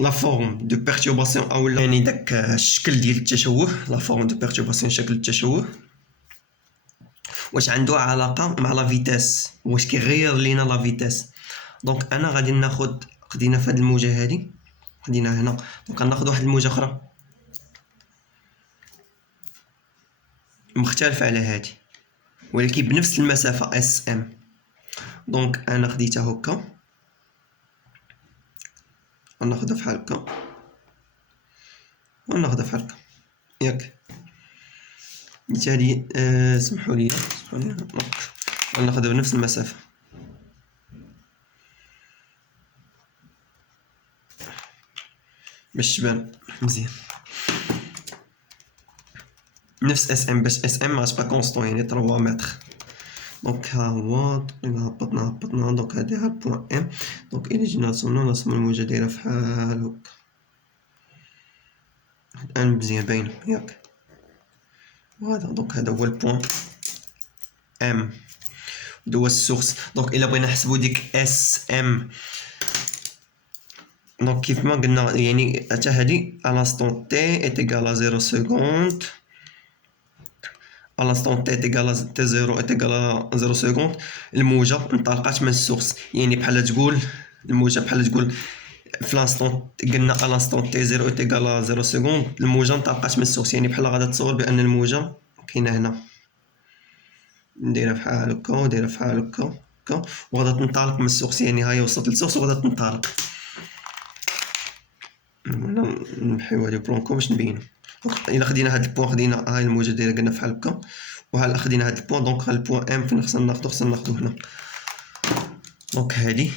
لا فورم دو بيرتورباسيون اولا يعني داك الشكل ديال التشوه. لا فورم دو بيرتورباسيون شكل التشوه واش عنده علاقه مع لا فيتاس، واش كيغير لينا لا فيتاس. دونك انا غادي ناخذ خدينا في هذه الموجه هذه خدينا هنا، دونك غناخذ واحد الموجه اخرى مختلفه على هذه ولكن بنفس المسافه اس ام. دونك انا خديتها هكا غناخذها بحال هكا وناخذها بحال هكا ياك. ديت هادي سمحوا لي غناخذها بنفس المسافه باش تبان مزيان. نفس اس ام باش اس ام ماش با كونستون يعني 3 متر. دونك ها هو هبطنا دونك هادي ها البوان ام. دونك الى جينا نرسمو الموجة دايرة فحال هكا الان مزيان باينة ياك. وهذا دونك هذا هو البوان ام هو السورس. دونك الا بغينا نحسبو ديك اس ام دونك كيف ما قلنا يعني حتى هادي الانستون تي ايت ايكال ا 0 سكوند الانستون تي ايكال تي 0 ايكال 0 سكوند. الموجة انطلقات من السورس يعني بحال تقول الموجة بحال تقول في لانستون قلنا الانستون تي 0 ايكال 0 سكوند الموجة انطلقات من السورس يعني بحال غادا تصور بان الموجة كاينه هنا دايره بحال هكا ودايره بحال هكا وغادا تنطلق من السورس يعني هاهي وصلت للسورس وغادا تنطلق. نحيو هادي بلونكو باش نبينو. الا خدينا هاد البوان خدينا هاي الموجة دايره قلنا بحال هكا وها خدينا هاد البوان دونك ها البوان ام فين خصنا ناخدو هنا. دونك هادي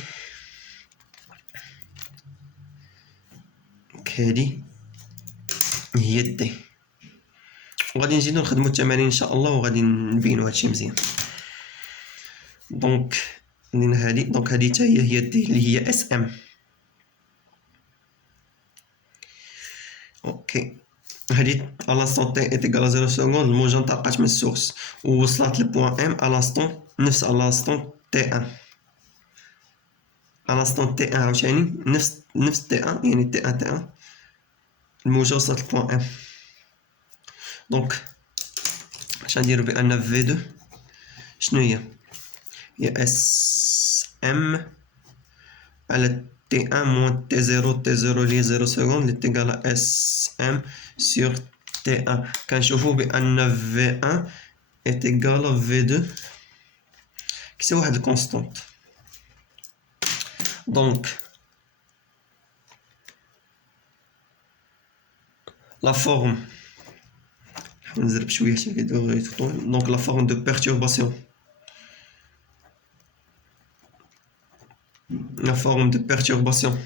هي دي وغادي نزيدو نخدمو التمارين ان شاء الله وغادي نبينو هادشي مزيان. دونك لينا هادي دونك هادي حتى هي دي اللي هي اس ام. اوكي هادي الانستون تي ايكال 0 سكوند الموجة انطلقات من السورس ووصلت للبوان ام الانستون نفس الانستون تي ان. الانستون تي ان عاوتاني نفس تي ان يعني تي ان الموجة وصلت للبوان ام. دونك اش غنديرو بان في 2 شنو هي اس ام على تي ان موان تي 0 اللي 0 سكوند اللي تيكال اس ام سور تي ان. كنشوفو بان في 1 تيكال في 2 كيساوي واحد الكونستونت. دونك لا فورم نزرب شويه حتى كيدوي يطول. دونك لا فورم دو بيرتورباسيون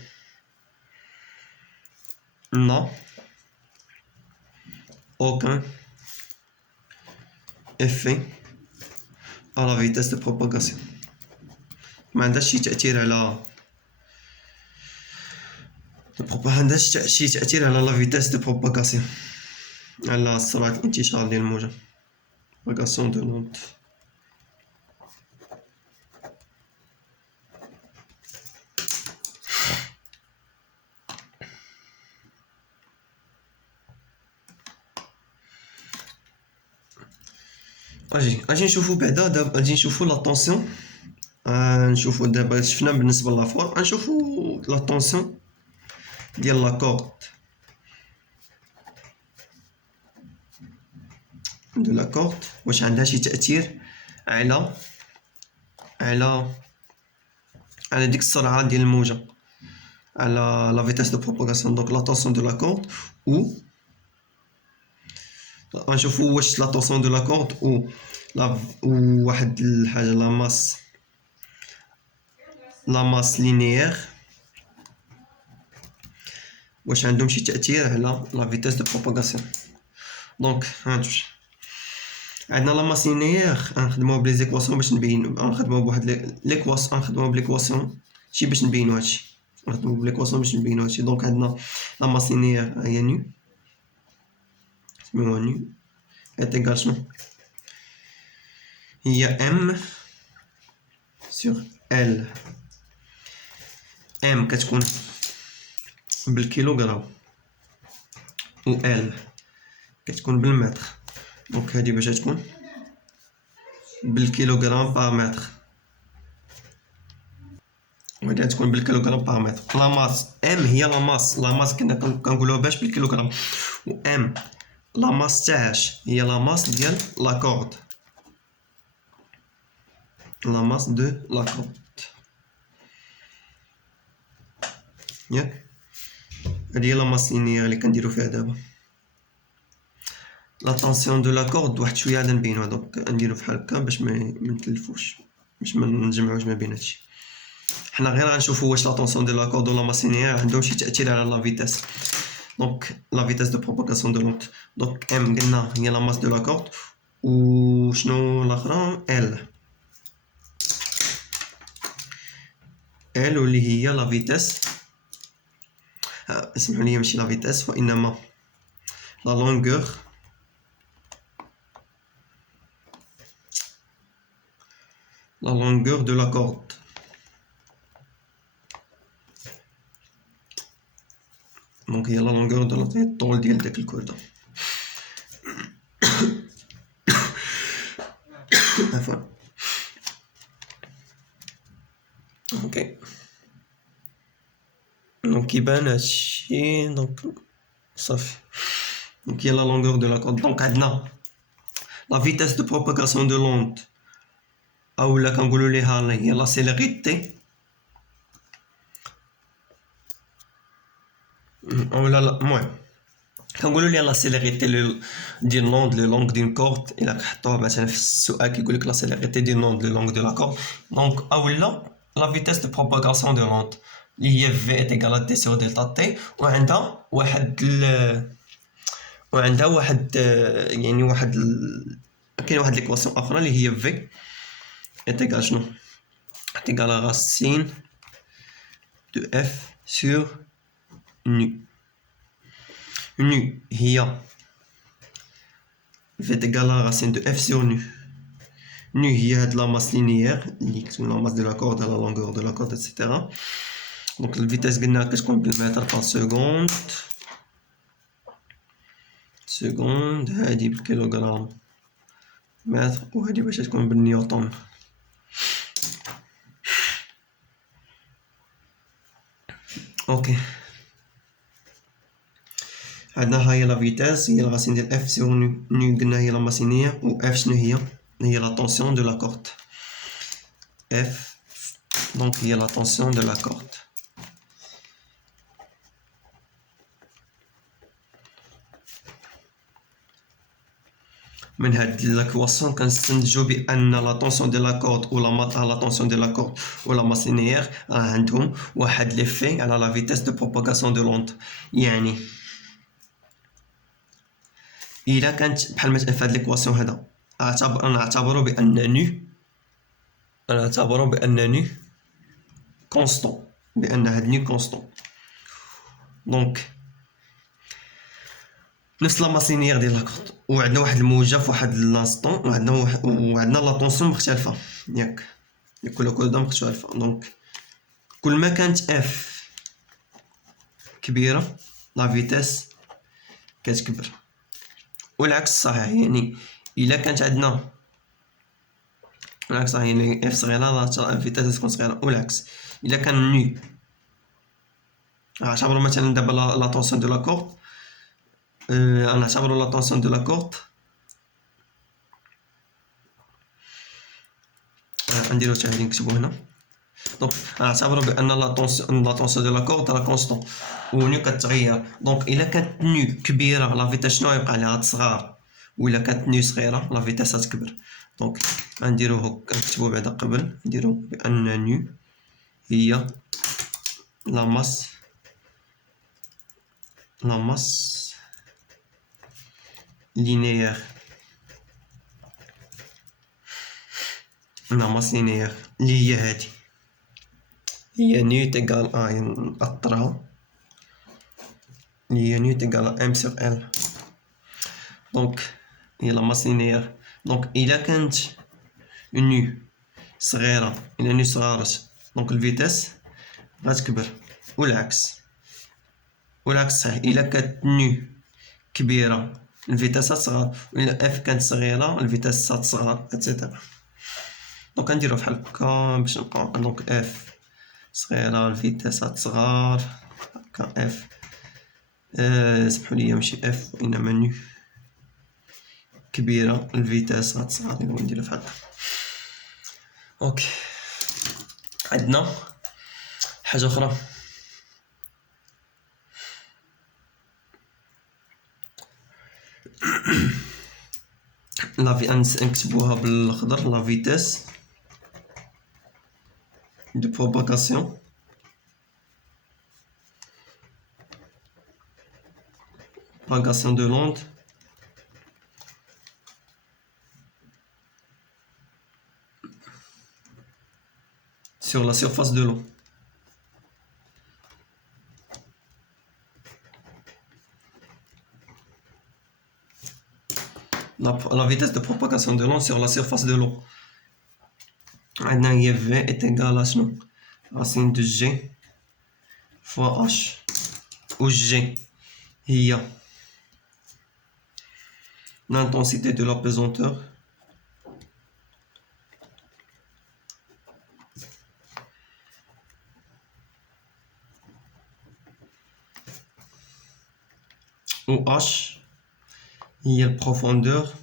n'a aucun effet à la vitesse de propagation. ما عندهاش شي تأثير على لا فيتاس دو بروباغاسيون على سرعة الانتشار ديال الموجة propagation de l'onde. اجي نشوفو بعدا دابا اجي نشوفو لا طونسيون. نشوفو دابا شفنا بالنسبة لافور نشوفو لا طونسيون ديال لاكورد دو لاكورد واش عندها شي تأثير على ديك السرعة ديال الموجة على لا فيتاس دو بروباغاسيون. دونك لا طونسيون دو لاكورد و غنشوفو واش لا طونسيون دو لاكورد و واحد الحاجة لا ماس لينيير واش عندهم شي تأثير على لا فيتاس دو بروباغاسيون. دونك عندنا لا ماس لينيير غنخدموها بلي زيكواسيون باش نبينو غنخدموها بواحد ليكواسيون غنخدموها بليكواسيون شي باش نبينو هادشي نخدمو بليكواسيون باش نبينو هادشي. دونك عندنا لا ماس لينيير هي نو نسميوها نو est égal شنو هي m sur l. m كتكون بالكيلوغرام و ال كتكون بالمتر. دونك هادي باش تكون بالكيلوغرام باغ متر، وهادي تكون بالكيلوغرام باغ متر. لا ماس ام هي لا ماس كنا كنقولوها باش بالكيلوغرام، و ام لا ماس تاعش هي لا ماس ديال لا كورد، لا ماس دو لا كورد ياك. هادي هي لا ماس لينيير اللي كنديرو فيها دابا. لا طونسيون دو لا كورد واحد شويه عاد نبينوها، دونك نديرو فحال هكا باش ما نتلفوش، باش ما نجمعوش ما بين هادشي. حنا غير غنشوفو واش لا طونسيون دو لا كورد ولا ماس لينيير عندهم شي تاثير على لا فيتاس. دونك لا فيتاس دو بروباغاسيون دو لونت، دونك ام قلنا هي لا ماس دو لا كورد، و شنو الاخرى ال واللي هي لا فيتاس، اسمحوا لي ماشي لا فيتاس وانما لا لونغور de la corde. Donc il y a la longueur de la طول ديال داك الكردة. عفوا. اوكي دونك كيبان هادشي دونك صافي. دونك هي لا longueur de la corde. دونك عندنا لا فيتاس دو بروباغاسيون دو لونت اولا كنقولوا ليها هي لا سيليريتي، اولا لا المهم كنقولوا ليها لا سيليريتي ديال لونغ لي لونغ دين كورد. الا حطوها مثلا في السؤال كيقول لك لا سيليريتي ديال لونغ لي لونغ دو لا كورد، دونك اولا لا فيتاس دو بروباغاسيون دو لونت اللي هي في ايكال دي سور دلتا تي، وعندها واحد يعني كاين واحد ليكواسيون اخرى اللي هي في ايكال شنو ايكال راسين دو اف سور نو. نو هي في ايكال راسين دو اف سور نو. نو هي هاد لا ماس لينيير اللي كتكون لا ماس دو لا كورد على لا لونغور دو لا كورد ايتترا. دونك الفيتاس قلنا كتكون بالمتر بار سكوند، هادي بالكيلوغرام متر، وهادي باش تكون بالنيوتن. اوكي عندنا هاي لا فيتاس هي الغاسين ديال اف سور نو. نو قلنا هي لا ماسينيه، و اف شنو هي لا طونسيون دو لا كورد. اف دونك هي لا طونسيون دو لا كورد. من هاد لاكواسيون كنستنتجو بان لا طونسيون دو لا كورد ولا لا طونسيون دو لا كورد ولا ماس لينيير راه عندهم واحد ليفي على لا فيتاس دو بروباغاسيون دو لونت. يعني الا كانت بحال مثلا في هاد ليكواسيون هذا نعتبرو بان نو كونستون، بان هاد نو كونستون. دونك نفس لا ماس لينيير ديال لا كورد، وعندنا واحد الموجه في واحد لانستون، وعندنا لا طونسيون مختلفه ياك، كل كورده مختلفه. دونك كل ما كانت اف كبيره لا فيتاس كتكبر، والعكس صحيح. يعني الا كانت عندنا العكس صحيح، يعني اف صغيره لا فيتاس تكون صغيره، والعكس الا كان نو نعتبرو مثلا دابا لا طونسيون دو لا كورد، نعتبرو لا طونسيون دو لا كورد نديرو حتى هادي نكتبو هنا. دونك نعتبرو بان لا طونسيون دو لا كورد راه كونستون و نو كتغير. دونك الا كانت نو كبيره لا فيتاس شنو غيبقى ليها تصغر، وإلا كانت نو صغيره لا فيتاس غتكبر. دونك غنديرو هكا نكتبو بعدا قبل، نديرو بان نو هي لا ماس لينيير، لا ماس لينيير اللي هي هادي هي نو تيكال نأطرها اللي هي نو تيكال ام سور ال. دونك هي لا ماس لينيير. دونك الا كانت نو صغيره، الا نو صغارت، دونك الفيتاس غتكبر، والعكس. الا نو كبيره لا فيتاس غتقل. دونك الا كانت نو صغيره الا نو صغارت، دونك الفيتاس غتكبر، والعكس. الا نو كبيره الا فيتاس غتقل. دونك هادي هي لا طونسيون دو لا كورد. دونك الا كانت والعكس صحيح، الا كانت نو كبيره الفيتاسات صغار، ولا اف كانت صغيره الفيتاسات صغار اتسيتيرا. دونك غنديرو بحال هكا باش نبقاو. دونك اف صغيره الفيتاسات صغار هكا اف سمحوا لي ماشي اف وانما نو كبيره الفيتاسات صغار. نديرو بحال هكا. اوكي عندنا حاجه اخرى نكتبوها بالاخضر لا فيتاس de propagation de l'onde sur la surface de l'eau. La vitesse de propagation de l'onde sur la surface de l'eau. عندنا هي V est égal à شنو؟ racine de G fois H où G هي l'intensité de la pesanteur où H هي la profondeur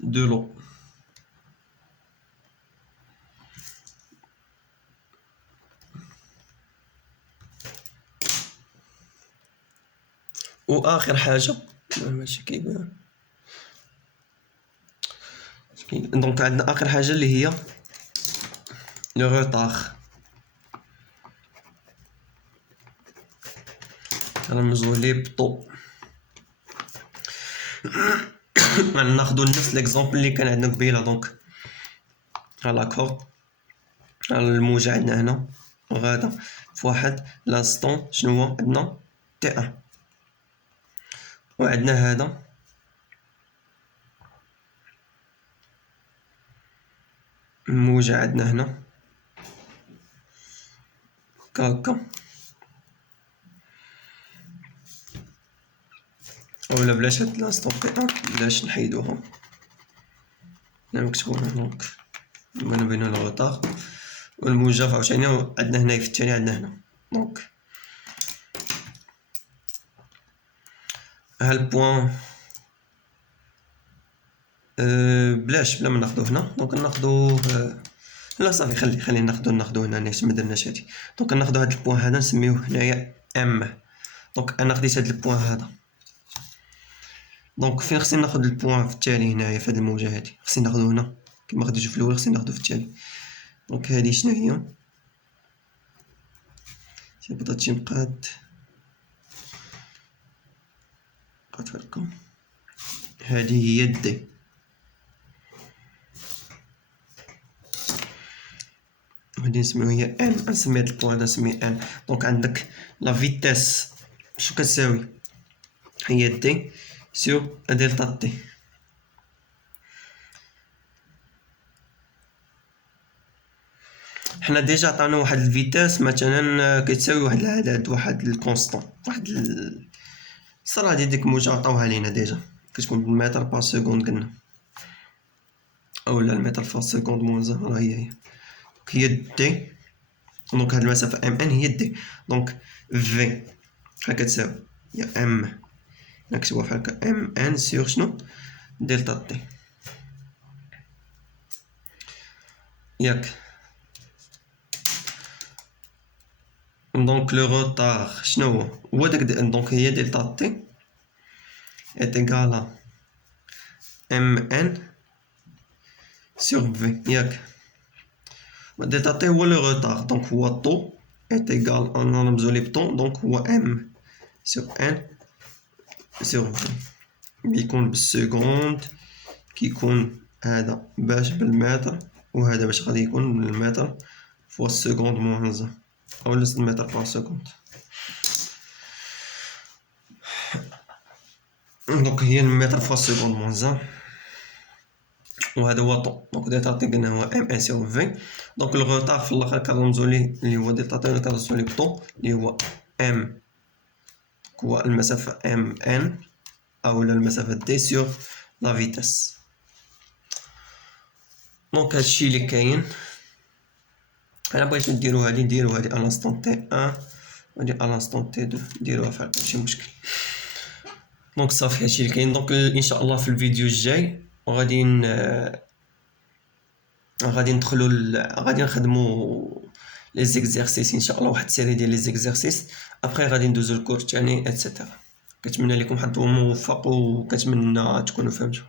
de l'eau. واخر حاجه ماشي كيبان. دونك عندنا اخر حاجه اللي هي لو روتار. غنرمزو ليه بطو. غناخدو نفس ليكزومبل اللي كان عندنا قبيله. دونك على كور الموجه عندنا هنا وغادا فواحد لانستون شنو هو عندنا تي ان، وعندنا هذا الموجة عندنا هنا هكا، اولا بلاش هاد لانستون تي ان بلاش نحيدوهم نكتبو هنا. دونك نبينو الغوطار والموجة عاوتاني عندنا هنا في الثاني عندنا هنا. دونك ها البوان بلاش بلا ما ناخدو هنا. دونك ناخدو لا صافي خلي ناخدو هنا نيش مدرناش هادي. دونك ناخدو هاد البوان هذا نسميوه هنايا ام. دونك انا خديت هاد البوان هذا. دونك فين خصني ناخد البوان في التالي هنايا في هاد الموجة هادي خصني ناخدو هنا كيما خديتو في الاول خصني ناخدو في التالي. دونك هادي شنو هي؟ بغات شي مقاد هكا. هادي هي دي. هادي نسميوها هي ان. نسمي هاد البوان هذا نسميه ان. دونك عندك لا فيتاس شنو كتساوي هي دي سور دلتا تي. حنا ديجا عطانا واحد الفيتاس مثلا كتساوي واحد العدد واحد الكونستون واحد الصراحه ديك الموجه عطاوها لينا ديجا كتكون بالمتر بار سكوند قلنا اولا المتر فار سكوند موان راه هي دي. دونك هاد المسافه ام ان هي دي. دونك في كتساوي هي ام نكتبوها بحال هكا ام ان سور شنو دلتا تي ياك. دونك لو روتار شنو هو داك دونك هي دلتا تي est égal à mn sur v ياك. دلتا تي هو لو روتار. دونك هو طو est égal انا نرمزو ليه بطون. دونك هو m sur n sur v بيكون بالسكوند كيكون هذا باش بالمتر وهذا باش غادي يكون بالمتر فوا السكوند موان زان اولا المتر بار سكوند. دونك هي المتر فوا السكوند موان زان وهذا هو طون. دونك دلتا تي قلنا هو ام ان سور في. دونك الغوطار في الاخر كنرمزو ليه اللي هو دلتا تي ولا كنرمزو ليه بطون اللي هو ام هو المسافة ام ان أو المسافة دي سور لا فيتاس. دونك هادشي اللي كاين. انا بغيت نديرو هادي الانستون تي 1 وهادي الانستون تي 2 نديروها فعلا ماشي مشكل. دونك صافي هادشي اللي كاين. دونك ان شاء الله في الفيديو الجاي غادي ندخلو غادي نخدمو لي زيكزارسيس ان شاء الله، واحد السيري ديال لي زيكزارسيس. ابري غادي ندوزو الكور تاني اتسيتيرا. كنتمنى لكم حظ موفق وكنتمنى تكونوا فهمتوا.